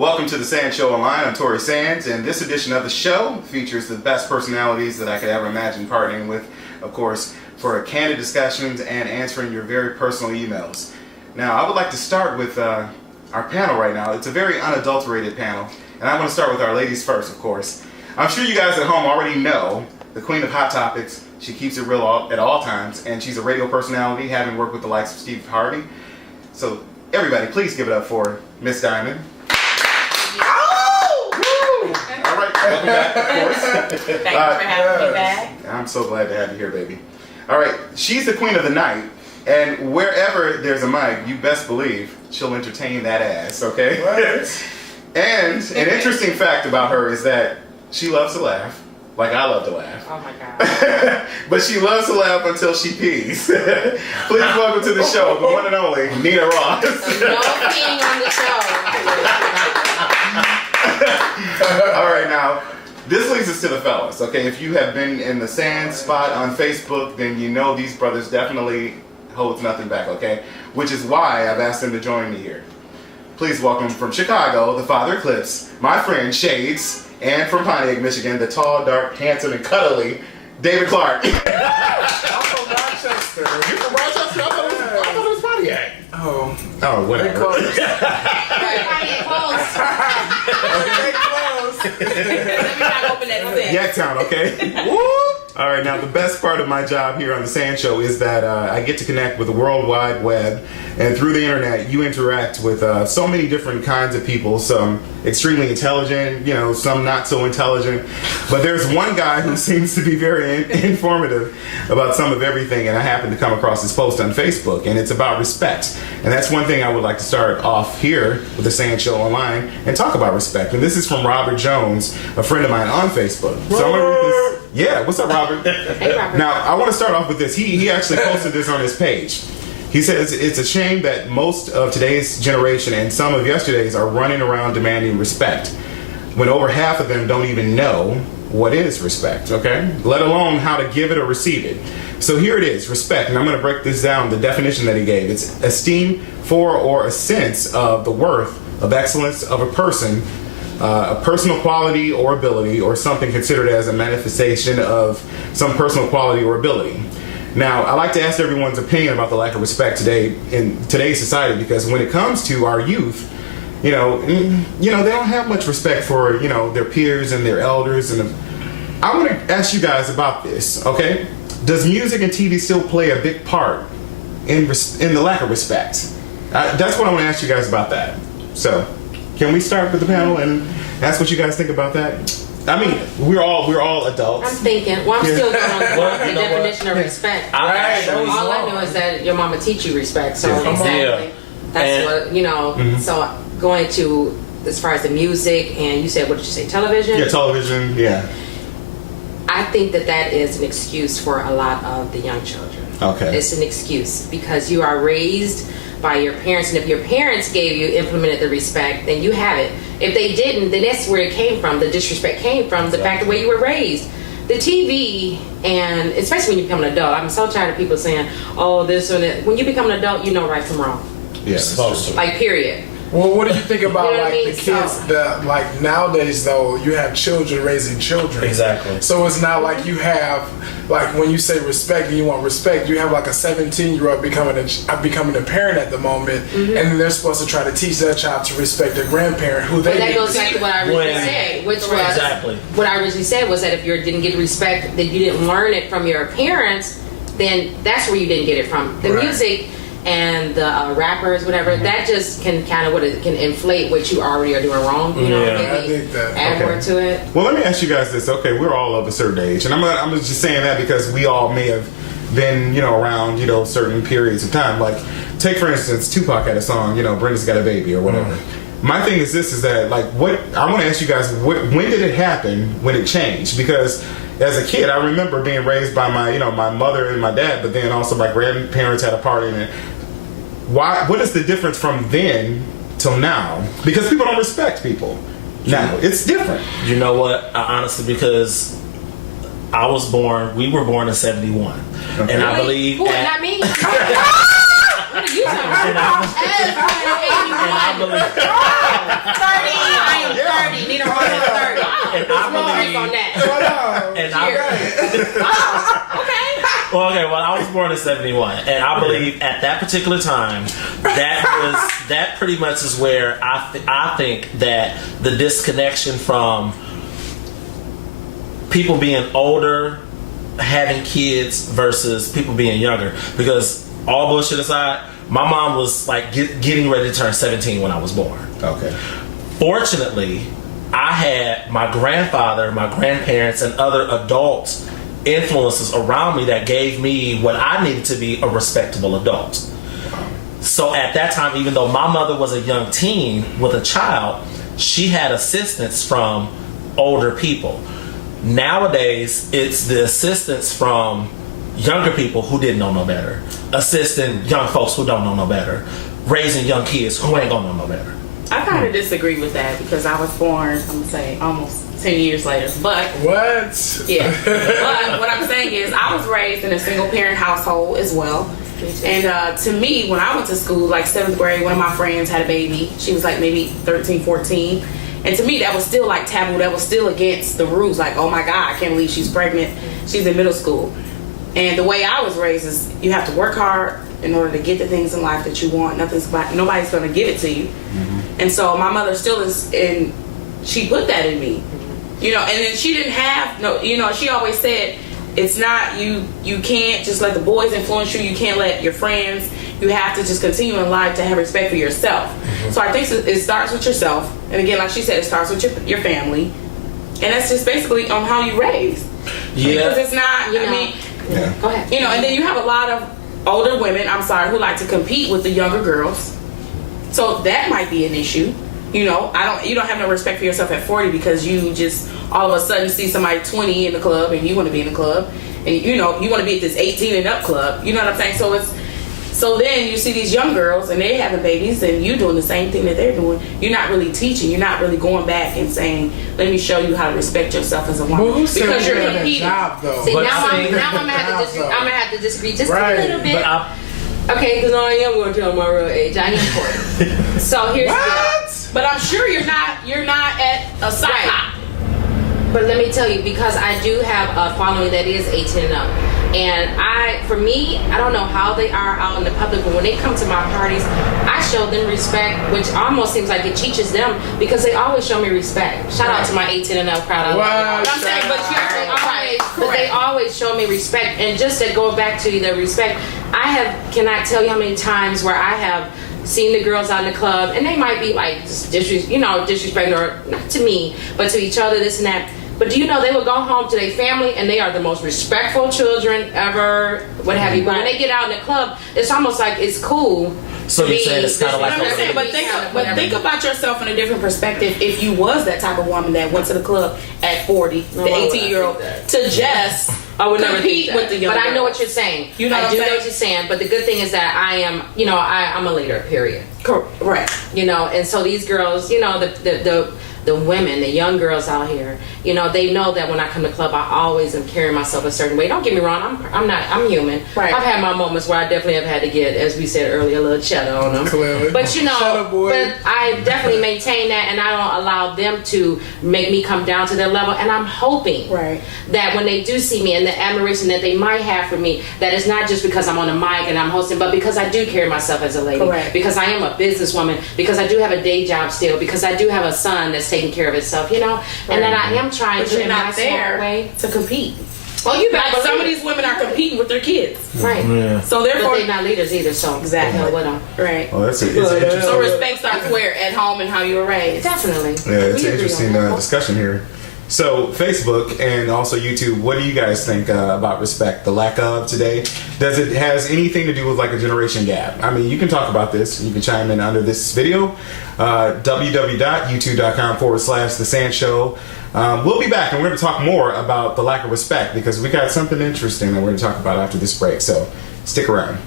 Welcome to the Sanz Show Online. I'm Tori Sanz, and this edition of the show features the best personalities that I could ever imagine partnering with, of course, for candid discussions and answering your very personal emails. Now, I would like to start with our panel right now. It's a very unadulterated panel, and I want to start with our ladies first, of course. I'm sure you guys at home already know the queen of hot topics. She keeps it real at all times, and she's a radio personality, having worked with the likes of Steve Harvey. So, everybody, please give it up for Miss Diamond. All right, welcome back, of course. Thank you for having me back. I'm so glad to have you here, baby. All right, she's the queen of the night, and wherever there's a mic, you best believe she'll entertain that ass, okay? And an interesting fact about her is that she loves to laugh, like I love to laugh. Oh my God. But she loves to laugh until she pees. Please welcome to the show, the one and only Nina Ross. No peeing on the show. All right, now, this leads us to the fellas, okay? If you have been in the Sanz spot on Facebook, then you know these brothers definitely holds nothing back, okay? Which is why I've asked them to join me here. Please welcome from Chicago, the Father Eclipse, my friend Shades, and from Pontiac, Michigan, the tall, dark, handsome, and cuddly David Clark. I'm from Rochester. You from Rochester? I thought it was Pontiac. Oh, whatever. close. Yaktown, okay? Woo! All right, now the best part of my job here on the Sanz Show is that I get to connect with the World Wide Web, and through the internet, you interact with so many different kinds of people. Some extremely intelligent, you know, some not so intelligent. But there's one guy who seems to be very informative about some of everything, and I happened to come across his post on Facebook, and it's about respect. And that's one thing I would like to start off here with the Sanz Show Online and talk about respect. And this is from Robert Jones, a friend of mine on Facebook. So I'm gonna read this. Yeah, what's up, Robert? Hey, Robert. Now, I want to start off with this. He actually posted this on his page. He says, it's a shame that most of today's generation and some of yesterday's are running around demanding respect, when over half of them don't even know what is respect, okay? Let alone how to give it or receive it. So here it is, respect, and I'm going to break this down, the definition that he gave. It's esteem for or a sense of the worth of excellence of a person, a personal quality or ability, or something considered as a manifestation of some personal quality or ability. Now, I like to ask everyone's opinion about the lack of respect today in today's society, because when it comes to our youth, they don't have much respect for, their peers and their elders. And I want to ask you guys about this, okay? Does music and TV still play a big part in the lack of respect? That's what I want to ask you guys about that. So, can we start with the panel and ask what you guys think about that? I mean, we're all adults. I'm thinking. Well, I'm still going on the definition of respect. All All I know is that your mama teach you respect. So exactly, that's what Mm-hmm. So going to as far as the music, and you said, what did you say? Television. Yeah, television. Yeah. I think that is an excuse for a lot of the young children. Okay. It's an excuse because you are raised by your parents, and if your parents implemented the respect, then you have it. If they didn't, then that's where it came from. The disrespect came from the fact the way you were raised. The TV, and especially when you become an adult, I'm so tired of people saying, oh, this and that. When you become an adult, you know right from wrong. Yeah, supposed to. Like, period. Well, what do you think about You know what I mean? the kids that nowadays though you have children raising children? Exactly. So it's not like you have when you say respect and you want respect, you have like a 17-year-old becoming a parent at the moment, and then they're supposed to try to teach that child to respect their grandparent who they. But that goes back to what I originally said, which was what I originally said was that if you didn't get respect, that you didn't learn it from your parents, then that's where you didn't get it from. The music and the rappers, whatever, that just can kind of can inflate what you already are doing wrong. You know, maybe I think that. add more to it. Well, let me ask you guys this. Okay, we're all of a certain age, and I'm just saying that because we all may have been, around, certain periods of time. Like, take for instance, Tupac had a song, Brenda's Got a Baby or whatever. My thing is this: is that what I want to ask you guys? When did it happen? When it changed? Because as a kid, I remember being raised by my, my mother and my dad, but then also my grandparents had a part in it. What is the difference from then till now? Because people don't respect people now. It's different. You know what? Honestly, because we were born in 71. Okay. And I believe... Who, not me? What are you talking about? And I believe... I on that. And well, I was born in 71, and I believe at that particular time, that pretty much is where I think that the disconnection from people being older, having kids versus people being younger. Because all bullshit aside, my mom was like getting ready to turn 17 when I was born. Okay. Fortunately, I had my grandfather, my grandparents, and other adult influences around me that gave me what I needed to be a respectable adult. So at that time, even though my mother was a young teen with a child, she had assistance from older people. Nowadays, it's the assistance from younger people who didn't know no better, assisting young folks who don't know no better, raising young kids who ain't gonna know no better. I kind of disagree with that because I was born, I'm gonna say, almost 10 years later. But what? Yeah. But what I'm saying is, I was raised in a single parent household as well. And to me, when I went to school, like 7th grade, one of my friends had a baby. She was like maybe 13, 14. And to me, that was still like taboo. That was still against the rules. Like, oh my God, I can't believe she's pregnant. She's in middle school. And the way I was raised is you have to work hard in order to get the things in life that you want. Nobody's going to give it to you. And so my mother still is, and she put that in me. You know, and then she didn't have, she always said, it's not, you can't just let the boys influence you. You can't let your friends. You have to just continue in life to have respect for yourself. So I think it starts with yourself. And again, like she said, it starts with your family. And that's just basically on how you raise. Yeah. Because it's not, Yeah. Go ahead. And then you have a lot of older women, who like to compete with the younger girls. So that might be an issue. You don't have no respect for yourself at 40 because you just all of a sudden see somebody 20 in the club and you want to be in the club. And you want to be at this 18 and up club. You know what I'm saying? So then you see these young girls and they having babies and you doing the same thing that they're doing. You're not really teaching. You're not really going back and saying, let me show you how to respect yourself as a woman. Well, who said because you're that competing. job, though? See, But now see- I'm gonna have to disagree just Right. a little bit. But Okay, because I am going to tell my real age. I am 40. So here's the What? But I'm sure you're not at a sock Right. hop. But let me tell you, because I do have a following that is 18 and up. And for me, I don't know how they are out in the public, but when they come to my parties, I show them respect, which almost seems like it teaches them because they always show me respect. Shout out to my 18 and up crowd. I love Wow. y'all. But I'm saying, But they always show me respect. And just to go back to the respect, cannot tell you how many times where I have seen the girls out in the club, and they might be like just disrespecting, or not to me, but to each other, this and that. But do you know they would go home to their family and they are the most respectful children ever, what have you. But when they get out in the club, it's almost like it's cool. So to you're be saying it's kind of like disrespectful. But think about yourself in a different perspective. If you was that type of woman that went to the club at 40, the I would 18-year-old, think that. to just I would never compete think that. with the young But I know girls. what you're saying. You know I what do I'm know saying? what you're saying. But the good thing is that I am, I'm a leader, period. Correct. And so these girls, the women, the young girls out here, they know that when I come to club, I always am carrying myself a certain way. Don't get me wrong, I'm human. Right. I've had my moments where I definitely have had to get, as we said earlier, a little cheddar on them. Clearly. But Shut up, boy. but I definitely maintain that, and I don't allow them to make me come down to their level. And I'm hoping Right. that when they do see me and the admiration that they might have for me, that it's not just because I'm on the mic and I'm hosting, but because I do carry myself as a lady. Correct. Because I am a businesswoman, because I do have a day job still, because I do have a son that's taking care of himself, and that I am trying But to you're in my not small there way. to compete. Oh, you Like better some of believe these women are competing with their kids. it. Right. Yeah. So But therefore, they're not leaders either, so Exactly. hell with them. right. Well, it's interesting. So respect starts where? At home and how you were raised. Definitely. Yeah, it's We an agree interesting on that. discussion here. So, Facebook and also YouTube, what do you guys think about respect? The lack of today? Does it has anything to do with like a generation gap? I mean, you can talk about this. You can chime in under this video. www.youtube.com/TheSanzSHO. We'll be back and we're going to talk more about the lack of respect because we got something interesting that we're going to talk about after this break. So, stick around.